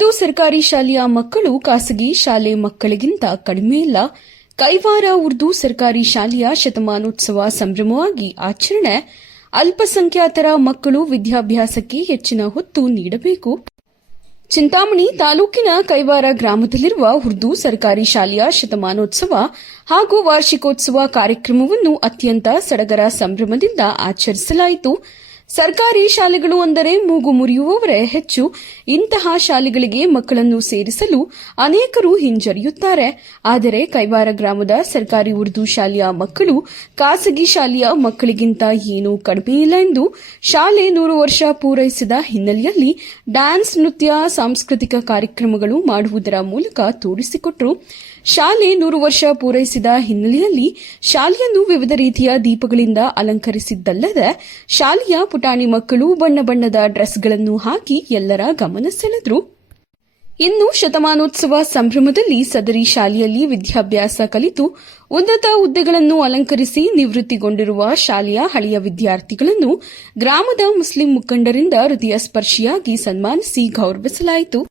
ಇದು ಸರ್ಕಾರಿ ಶಾಲೆಯ ಮಕ್ಕಳು ಖಾಸಗಿ ಶಾಲೆ ಮಕ್ಕಳಿಗಿಂತ ಕಡಿಮೆಯಿಲ್ಲ. ಕೈವಾರ ಉರ್ದು ಸರ್ಕಾರಿ ಶಾಲೆಯ ಶತಮಾನೋತ್ಸವ ಸಂಭ್ರಮವಾಗಿ ಆಚರಣೆ. ಅಲ್ಪಸಂಖ್ಯಾತರ ಮಕ್ಕಳು ವಿದ್ಯಾಭ್ಯಾಸಕ್ಕೆ ಹೆಚ್ಚಿನ ಹೊತ್ತು ನೀಡಬೇಕು. ಚಿಂತಾಮಣಿ ತಾಲೂಕಿನ ಕೈವಾರ ಗ್ರಾಮದಲ್ಲಿರುವ ಉರ್ದು ಸರ್ಕಾರಿ ಶಾಲೆಯ ಶತಮಾನೋತ್ಸವ ಹಾಗೂ ವಾರ್ಷಿಕೋತ್ಸವ ಕಾರ್ಯಕ್ರಮವನ್ನು ಅತ್ಯಂತ ಸಡಗರ ಸಂಭ್ರಮದಿಂದ ಆಚರಿಸಲಾಯಿತು. ಸರ್ಕಾರಿ ಶಾಲೆಗಳು ಅಂದರೆ ಮೂಗು ಮುರಿಯುವವರೇ ಹೆಚ್ಚು. ಇಂತಹ ಶಾಲೆಗಳಿಗೆ ಮಕ್ಕಳನ್ನು ಸೇರಿಸಲು ಅನೇಕರು ಹಿಂಜರಿಯುತ್ತಾರೆ. ಆದರೆ ಕೈವಾರ ಗ್ರಾಮದ ಸರ್ಕಾರಿ ಉರ್ದು ಶಾಲೆಯ ಮಕ್ಕಳು ಖಾಸಗಿ ಶಾಲೆಯ ಮಕ್ಕಳಿಗಿಂತ ಏನೂ ಕಡಿಮೆಯಿಲ್ಲ ಎಂದು ಶಾಲೆ 100 ವರ್ಷ ಪೂರೈಸಿದ ಹಿನ್ನೆಲೆಯಲ್ಲಿ ಡ್ಯಾನ್ಸ್, ನೃತ್ಯ, ಸಾಂಸ್ಕೃತಿಕ ಕಾರ್ಯಕ್ರಮಗಳು ಮಾಡುವುದರ ಮೂಲಕ ತೋರಿಸಿಕೊಟ್ಟರು. ಶಾಲೆ 100 ವರ್ಷ ಪೂರೈಸಿದ ಹಿನ್ನೆಲೆಯಲ್ಲಿ ಶಾಲೆಯನ್ನು ವಿವಿಧ ರೀತಿಯ ದೀಪಗಳಿಂದ ಅಲಂಕರಿಸಿದ್ದಲ್ಲದೆ ಶಾಲೆಯ ಪುಟಾಣಿ ಮಕ್ಕಳು ಬಣ್ಣ ಬಣ್ಣದ ಡ್ರೆಸ್ಗಳನ್ನು ಹಾಕಿ ಎಲ್ಲರ ಗಮನ ಸೆಳೆದರು. ಇನ್ನು ಶತಮಾನೋತ್ಸವ ಸಂಭ್ರಮದಲ್ಲಿ ಸದರಿ ಶಾಲೆಯಲ್ಲಿ ವಿದ್ಯಾಭ್ಯಾಸ ಕಲಿತು ಉನ್ನತ ಹುದ್ದೆಗಳನ್ನು ಅಲಂಕರಿಸಿ ನಿವೃತ್ತಿಗೊಂಡಿರುವ ಶಾಲೆಯ ಹಳೆಯ ವಿದ್ಯಾರ್ಥಿಗಳನ್ನು ಗ್ರಾಮದ ಮುಸ್ಲಿಂ ಮುಖಂಡರಿಂದ ಹೃದಯ ಸ್ಪರ್ಶಿಯಾಗಿ ಸನ್ಮಾನಿಸಿ ಗೌರವಿಸಲಾಯಿತು.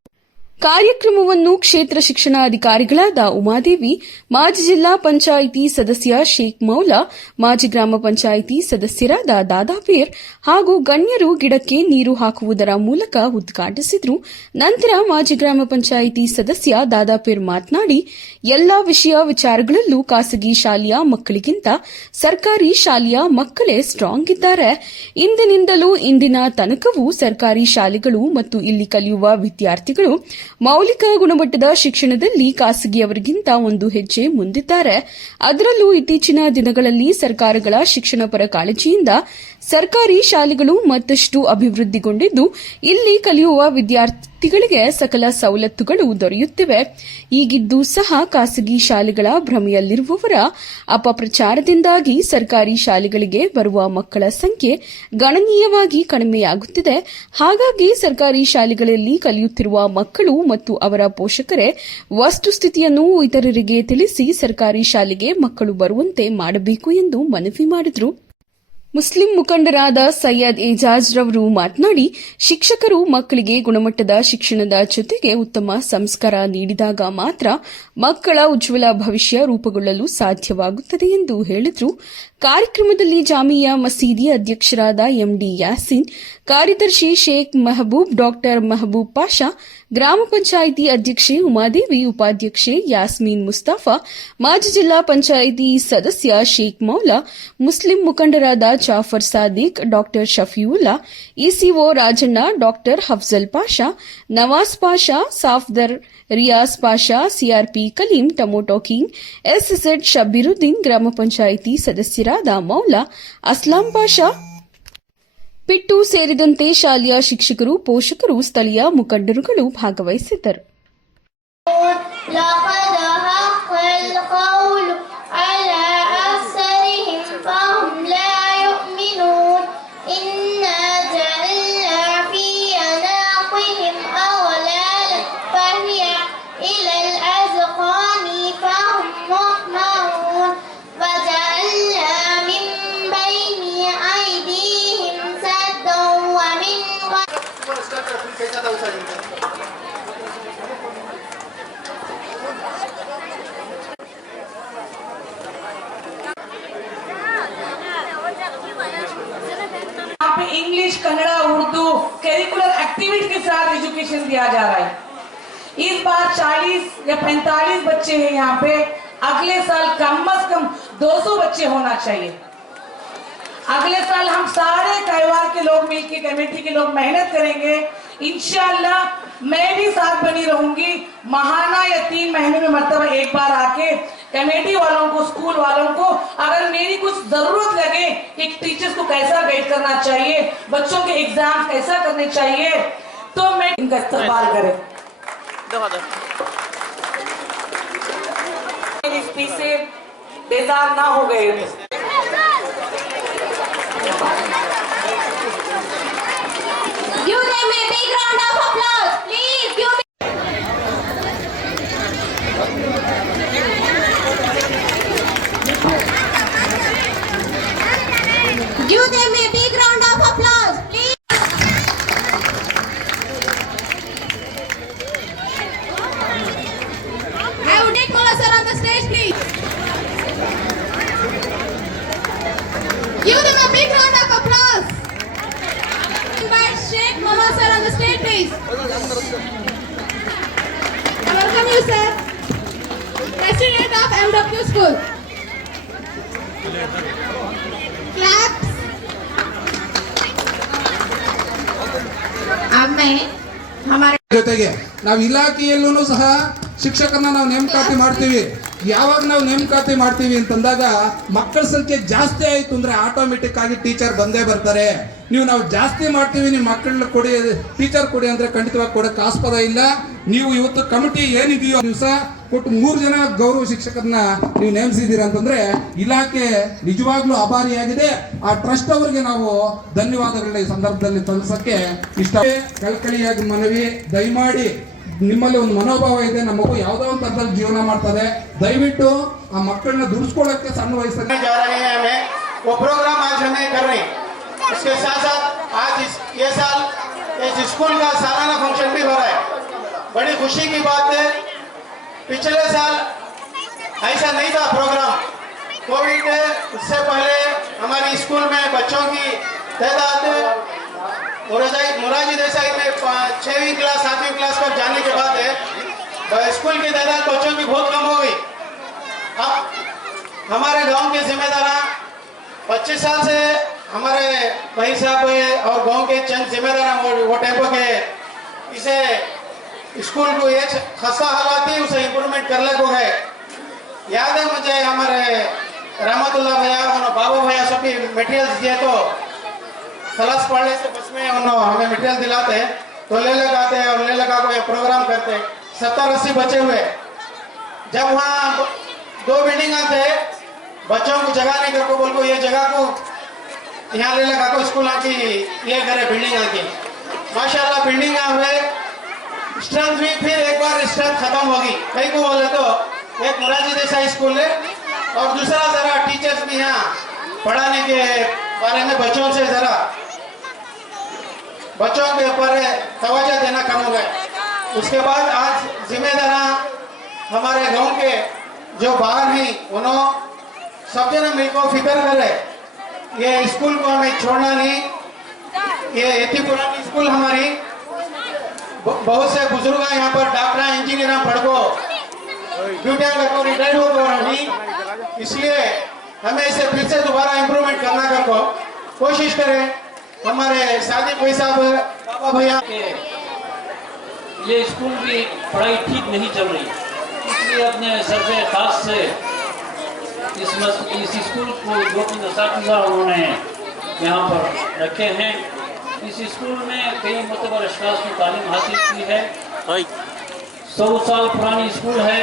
ಕಾರ್ಯಕ್ರಮವನ್ನು ಕ್ಷೇತ್ರ ಶಿಕ್ಷಣಾಧಿಕಾರಿಗಳಾದ ಉಮಾದೇವಿ, ಮಾಜಿ ಜಿಲ್ಲಾ ಪಂಚಾಯಿತಿ ಸದಸ್ಯ ಶೇಖ್ ಮೌಲಾ, ಮಾಜಿ ಗ್ರಾಮ ಪಂಚಾಯಿತಿ ಸದಸ್ಯರಾದ ದಾದಾಪೀರ್ ಹಾಗೂ ಗಣ್ಯರು ಗಿಡಕ್ಕೆ ನೀರು ಹಾಕುವುದರ ಮೂಲಕ ಉದ್ಘಾಟಿಸಿದರು. ನಂತರ ಮಾಜಿ ಗ್ರಾಮ ಪಂಚಾಯಿತಿ ಸದಸ್ಯ ದಾದಾಪೀರ್ ಮಾತನಾಡಿ, ಎಲ್ಲಾ ವಿಚಾರಗಳಲ್ಲೂ ಖಾಸಗಿ ಶಾಲೆಯ ಮಕ್ಕಳಿಗಿಂತ ಸರ್ಕಾರಿ ಶಾಲೆಯ ಮಕ್ಕಳೇ ಸ್ಟ್ರಾಂಗ್ ಇದ್ದಾರೆ. ಇಂದಿನಿಂದಲೂ ಇಂದಿನ ತನಕವೂ ಸರ್ಕಾರಿ ಶಾಲೆಗಳು ಮತ್ತು ಇಲ್ಲಿ ಕಲಿಯುವ ವಿದ್ಯಾರ್ಥಿಗಳು ಮೌಲಿಕ ಗುಣಮಟ್ಟದ ಶಿಕ್ಷಣದಲ್ಲಿ ಖಾಸಗಿಯವರಿಗಿಂತ ಒಂದು ಹೆಜ್ಜೆ ಮುಂದಿದ್ದಾರೆ. ಅದರಲ್ಲೂ ಇತ್ತೀಚಿನ ದಿನಗಳಲ್ಲಿ ಸರ್ಕಾರಗಳ ಶಿಕ್ಷಣ ಪರ ಕಾಳಜಿಯಿಂದ ಸರ್ಕಾರಿ ಶಾಲೆಗಳು ಮತ್ತಷ್ಟು ಅಭಿವೃದ್ಧಿಗೊಂಡಿದ್ದು ಇಲ್ಲಿ ಕಲಿಯುವ ವಿದ್ಯಾರ್ಥಿಗಳಿಗೆ ಸಕಲ ಸವಲತ್ತುಗಳು ದೊರೆಯುತ್ತಿವೆ. ಈಗಿದ್ದೂ ಸಹ ಖಾಸಗಿ ಶಾಲೆಗಳ ಭ್ರಮೆಯಲ್ಲಿರುವವರ ಅಪಪ್ರಚಾರದಿಂದಾಗಿ ಸರ್ಕಾರಿ ಶಾಲೆಗಳಿಗೆ ಬರುವ ಮಕ್ಕಳ ಸಂಖ್ಯೆ ಗಣನೀಯವಾಗಿ ಕಡಿಮೆಯಾಗುತ್ತಿದೆ. ಹಾಗಾಗಿ ಸರ್ಕಾರಿ ಶಾಲೆಗಳಲ್ಲಿ ಕಲಿಯುತ್ತಿರುವ ಮಕ್ಕಳು ಮತ್ತು ಅವರ ಪೋಷಕರೇ ವಸ್ತುಸ್ಥಿತಿಯನ್ನು ಇತರರಿಗೆ ತಿಳಿಸಿ ಸರ್ಕಾರಿ ಶಾಲೆಗೆ ಮಕ್ಕಳು ಬರುವಂತೆ ಮಾಡಬೇಕು ಎಂದು ಮನವಿ ಮಾಡಿದರು. ಮುಸ್ಲಿಂ ಮುಖಂಡರಾದ ಸೈಯದ್ ಏಜಾಜ್ ರವರು ಮಾತನಾಡಿ, ಶಿಕ್ಷಕರು ಮಕ್ಕಳಿಗೆ ಗುಣಮಟ್ಟದ ಶಿಕ್ಷಣದ ಜೊತೆಗೆ ಉತ್ತಮ ಸಂಸ್ಕಾರ ನೀಡಿದಾಗ ಮಾತ್ರ ಮಕ್ಕಳ ಉಜ್ವಲ ಭವಿಷ್ಯ ರೂಪುಗೊಳ್ಳಲು ಸಾಧ್ಯವಾಗುತ್ತದೆ ಎಂದು ಹೇಳಿದರು. ಕಾರ್ಯಕ್ರಮದಲ್ಲಿ ಜಾಮಿಯಾ ಮಸೀದಿ ಅಧ್ಯಕ್ಷರಾದ ಎಂಡಿ ಯಾಸಿನ್, ಕಾರ್ಯದರ್ಶಿ ಶೇಖ್ ಮೆಹಬೂಬ್, ಡಾಕ್ಟರ್ ಮೆಹಬೂಬ್ ಪಾಷಾ, ಗ್ರಾಮ ಪಂಚಾಯಿತಿ ಅಧ್ಯಕ್ಷೆ ಉಮಾದೇವಿ, ಉಪಾಧ್ಯಕ್ಷೆ ಯಾಸ್ಮೀನ್ ಮುಸ್ತಫಾ, ಮಾಜಿ ಜಿಲ್ಲಾ ಪಂಚಾಯಿತಿ ಸದಸ್ಯ ಶೇಖ್ ಮೌಲಾ, ಮುಸ್ಲಿಂ ಮುಖಂಡರಾದ Jafar Sadiq, doctor Shafiulla, ECO Rajanna, doctor Hafzal Pasha, Nawaz Pasha, Safdar Riyaz Pasha, CRP Kaleem, tomato king, ಎಸ್ಎಸ್ಎಡ್ ಶಬ್ಬೀರುದ್ದೀನ್, ಗ್ರಾಮ ಪಂಚಾಯಿತಿ ಸದಸ್ಯರಾದ ಮೌಲಾ, ಅಸ್ಲಾಂ ಪಾಷಾ, ಪಿಟ್ಟು ಸೇರಿದಂತೆ ಶಾಲೆಯ ಶಿಕ್ಷಕರು, ಪೋಷಕರು, ಸ್ಥಳೀಯ ಮುಖಂಡರುಗಳು ಭಾಗವಹಿಸಿದ್ದರು. English, Kannada, Urdu curricular activity के साथ एजुकेशन दिया जा रहा है. इस बार 40 या 45 बच्चे हैं यहाँ पे. अगले साल कम से कम 200 बच्चे होना चाहिए. अगले साल हम सारे कैवार के लोग मिलकर, कमेटी के लोग मेहनत करेंगे. इंशाअल्लाह मैं भी साथ बनी रहूंगी. महाना या 3 महीने में मतलब एक बार आके कमेटी वालों को, स्कूल वालों को अगर मेरी कुछ जरूरत लगे कि टीचर्स को कैसा गाइड करना चाहिए, बच्चों के एग्जाम कैसा करने चाहिए, तो मैं इनका इस्तेमाल करें. इस स्पीच से बेजार ना हो गए. Give them a big round of applause, please. Give them a big round of applause, please. Give them a big round of applause. Invite Sheikh Mama sir on the stage, please. I welcome you, sir. President of MW School. Claps. अब मैं हमारे ಜೊತೆಗೆ ನಾವು ಇಲಾಖೆಯಲ್ಲೂ ಸಹ ಶಿಕ್ಷಕರನ್ನ ನಾವು ನೇಮಕಾತಿ ಮಾಡ್ತೀವಿ. ಯಾವಾಗ ನಾವು ನೇಮಕಾತಿ ಮಾಡ್ತೀವಿ ಅಂತಂದಾಗ ಮಕ್ಕಳ ಸಂಖ್ಯೆ ಜಾಸ್ತಿ ಆಯಿತು ಅಂದ್ರೆ ಆಟೋಮೆಟಿಕ್ ಆಗಿ ಟೀಚರ್ ಬಂದೇ ಬರ್ತಾರೆ. ನಾವು ಜಾಸ್ತಿ ಮಾಡ್ತೀವಿ, ನಿಮ್ಮ ಮಕ್ಕಳನ್ನ ಕೊಡಿ, ಟೀಚರ್ ಕೊಡಿ ಅಂದ್ರೆ ಖಂಡಿತವಾಗಿ ಕೊಡಕ್ಕೆ ಆಸ್ಪದ ಇಲ್ಲ. ನೀವು ಇವತ್ತು ಕಮಿಟಿ ಏನಿದೆಯೋ ದಿವಸ ಕೊಟ್ಟು 3 ಜನ ಗೌರವ ಶಿಕ್ಷಕರನ್ನ ನೀವು ನೇಮಿಸಿದ್ದೀರಾ ಅಂತಂದ್ರೆ ಇಲಾಖೆ ನಿಜವಾಗ್ಲೂ ಆಭಾರಿಯಾಗಿದೆ. ಆ ಟ್ರಸ್ಟ್ ಅವರಿಗೆ ನಾವು ಧನ್ಯವಾದಗಳನ್ನ ಈ ಸಂದರ್ಭದಲ್ಲಿ ತಲುಪಿಸಕ್ಕೆ ಇಷ್ಟ. ಕಳಕಳಿಯಾಗಿ ಮನವಿ, ದಯಮಾಡಿ ನಿಮ್ಮಲ್ಲಿ ಒಂದು ಮನೋಭಾವ ಇದೆ, ನಮ್ಮ ಮಗು ಯಾವುದೋ ಒಂದು ಅರ್ಥದಲ್ಲಿ ಜೀವನ ಮಾಡ್ತದೆ, ದಯವಿಟ್ಟು ಆ ಮಕ್ಕಳನ್ನ ದುಡಿಸ್ಕೊಳ್ಳೋಕ್ಕೆ ಸಣ್ಣ ವಯಸ್ಸಲ್ಲಿ जा रहे हैं हमें वो प्रोग्राम आज हमें कर रहे हैं. इसके साथ साथ आज ये साल इस स्कूल का सालाना फंक्शन भी हो रहा है. बड़ी खुशी की बात है, पिछले साल ऐसा नहीं था प्रोग्राम. कोविड उससे पहले हमारी स्कूल में बच्चों की तादाद मोरारजी देसाई में 6वीं क्लास 7वीं क्लास पर जाने के बाद स्कूल की तादाद बच्चों की बहुत कम हो गई. अब हमारे गांव के जिम्मेदार 25 साल से हमारे भाई साहब और गांव के चंद जिम्मेदार वो टाइप के इसे स्कूल को ये खस्ता हालात थी उसे इम्प्रूवमेंट करने को है. याद है मुझे हमारे रहमतुल्लाह भैया और बाबू भैया सभी मटेरियल्स दिए तो क्लास पढ़ने से बस में उन्होंने हमें मटेरियल दिलाते तो ले लगाते और ले लगा को प्रोग्राम करते. 70-80 बचे हुए. जब वहाँ 2 बिल्डिंग आते बच्चों को जगह नहीं कर को बोल को ये जगह को यहाँ ले लगा को स्कूल आके ये करे बिल्डिंग आके माशाल्लाह बिल्डिंग हुए. स्ट्रेंथ भी फिर एक बार स्ट्रेंथ खत्म होगी. कई को बोले तो एक मोरारजी देसाई स्कूल है और दूसरा जरा टीचर्स भी यहाँ पढ़ाने के बारे में बच्चों से जरा बच्चों के ऊपर तवज्जो देना कम हो गए. उसके बाद आज जिम्मेदार हमारे गांव के जो बाहर हैं उन्होंने सब जना मिलकर फिक्र करे ये स्कूल को हमें छोड़ना नहीं. ये इतनी पुरानी स्कूल हमारी बहुत से बुजुर्ग यहाँ पर डॉक्टर इंजीनियर पढ़को ड्यूटियाँ करको रिटायर्ड हो नहीं, इसलिए हमें इसे फिर से दोबारा इम्प्रूवमेंट करना करको कोशिश करें. हमारे सादी भाई साहब बाबा भैया ये स्कूल की पढ़ाई ठीक नहीं चल रही, इसलिए अपने सरफे खास से इस स्कूल को 2-3 असातिज़ा उन्होंने यहाँ पर रखे हैं. इस स्कूल में कई मुतबर अशखास की तालीम हासिल की है. 100 साल पुरानी स्कूल है.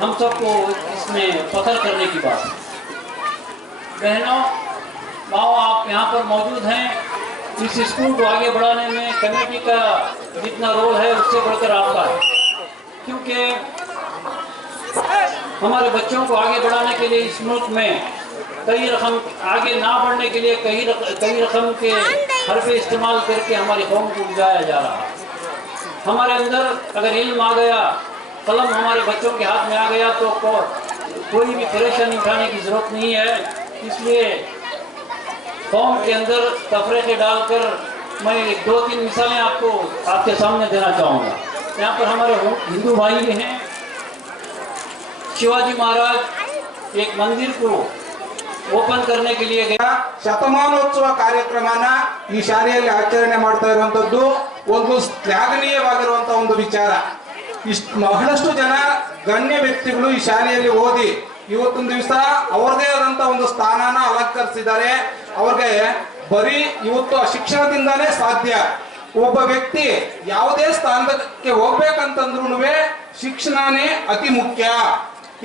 हम सबको इसमें फख्र करने की बात. बहनों माओ आप यहाँ पर मौजूद हैं. इस स्कूल को आगे बढ़ाने में कमेटी का जितना रोल है उससे बढ़कर आपका है, क्योंकि हमारे बच्चों को आगे बढ़ाने के लिए इस मुल्क में कई रकम आगे ना बढ़ने के लिए कई रकम के हरफे इस्तेमाल करके हमारी कौम को बुझाया जा रहा है. हमारे अंदर अगर इल्म आ गया, कलम हमारे बच्चों के हाथ में आ गया तो कोई भी परेशानी उठाने की जरूरत नहीं है. इसलिए कौम के अंदर तफरीक़े डालकर मैं 2-3 मिसालें आपको आपके सामने देना चाहूँगा. यहाँ पर हमारे हिंदू भाई भी हैं. शिवाजी महाराज एक मंदिर को ಓಪನ್ करने के लिए गए. ಶತಮಾನೋತ್ಸವ ಕಾರ್ಯಕ್ರಮನ ಈ ಶಾಲೆಯಲ್ಲಿ ಆಚರಣೆ ಮಾಡ್ತಾ ಇರುವಂತದ್ದು ಒಂದು ಶ್ಲಾಘನೀಯವಾಗಿರುವಂತಹ ಒಂದು ವಿಚಾರ. ಬಹಳಷ್ಟು ಜನ ಗಣ್ಯ ವ್ಯಕ್ತಿಗಳು ಈ ಶಾಲೆಯಲ್ಲಿ ಓದಿ ಇವತ್ತೊಂದು ದಿವಸ ಅವರದೇ ಆದಂತ ಒಂದು ಸ್ಥಾನನ ಅಲಂಕರಿಸಿದ್ದಾರೆ. ಅವ್ರಿಗೆ ಬರೀ ಇವತ್ತು ಶಿಕ್ಷಣದಿಂದಾನೇ ಸಾಧ್ಯ. ಒಬ್ಬ ವ್ಯಕ್ತಿ ಯಾವುದೇ ಸ್ಥಾನಕ್ಕೆ ಹೋಗ್ಬೇಕಂತಂದ್ರೂ ಶಿಕ್ಷಣನೇ ಅತಿ ಮುಖ್ಯ.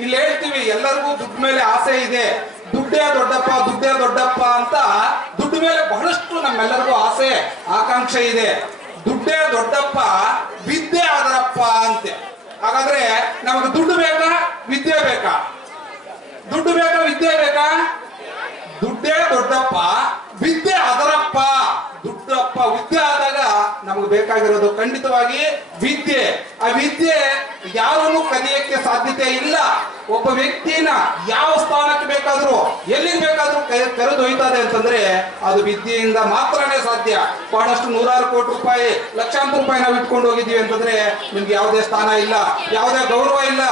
ಇಲ್ಲಿ ಹೇಳ್ತೀವಿ ಎಲ್ಲರಿಗೂ ದುಡ್ಡು ಮೇಲೆ ಆಸೆ ಇದೆ, ದುಡ್ಡೇ ದೊಡ್ಡಪ್ಪ ಅಂತ ದುಡ್ಡು ಮೇಲೆ ಬಹಳಷ್ಟು ನಮ್ಮೆಲ್ಲರಿಗೂ ಆಸೆ ಆಕಾಂಕ್ಷೆ ಇದೆ. ದುಡ್ಡೇ ದೊಡ್ಡಪ್ಪ ವಿದ್ಯೆ ಆದರಪ್ಪ ಅಂತೆ. ಹಾಗಾದ್ರೆ ನಮಗೆ ದುಡ್ಡು ಬೇಕಾ ವಿದ್ಯೆ ಬೇಕಾ? ದುಡ್ಡು ಬೇಕಾ ವಿದ್ಯೆ ಬೇಕಾ? ದುಡ್ಡೇ ದೊಡ್ಡಪ್ಪ ವಿದ್ಯೆ ಅದರಪ್ಪ. ದುಡ್ಡಪ್ಪ ವಿದ್ಯೆ ಆದಾಗ ನಮಗೆ ಬೇಕಾಗಿರೋದು ಖಂಡಿತವಾಗಿ ವಿದ್ಯೆ. ಆ ವಿದ್ಯೆ ಯಾರನ್ನು ಕಲಿಯಕ್ಕೆ ಸಾಧ್ಯತೆ ಇಲ್ಲ. ಒಬ್ಬ ವ್ಯಕ್ತಿನ ಯಾವ ಸ್ಥಾನಕ್ಕೆ ಬೇಕಾದ್ರೂ ಎಲ್ಲಿಗೆ ಬೇಕಾದ್ರೂ ಕರೆದೊಯ್ತದೆ ಅಂತಂದ್ರೆ ಅದು ವಿದ್ಯೆಯಿಂದ ಮಾತ್ರನೇ ಸಾಧ್ಯ. ಬಹಳಷ್ಟು ನೂರಾರು ಕೋಟಿ ರೂಪಾಯಿ, ಲಕ್ಷಾಂತರ ರೂಪಾಯಿ ನಾವು ಇಟ್ಕೊಂಡು ಹೋಗಿದ್ದೀವಿ ಅಂತಂದ್ರೆ ನಿಮ್ಗೆ ಯಾವುದೇ ಸ್ಥಾನ ಇಲ್ಲ, ಯಾವುದೇ ಗೌರವ ಇಲ್ಲ.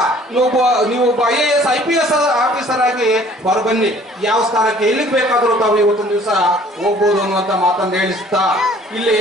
ನೀವೊಬ್ಬ IAS IPS ಆಫೀಸರ್ ಆಗಿ ಹೊರಬನ್ನಿ, ಯಾವ ಸ್ಥಾನಕ್ಕೆ ಎಲ್ಲಿಗೆ ಬೇಕಾದ್ರೂ ತಾವು ಇವತ್ತೊಂದು ದಿವಸ ಹೋಗ್ಬೋದು ಅನ್ನುವಂತ ಮಾತನ್ನು ಹೇಳಿಸ್ತಾ ಇಲ್ಲಿ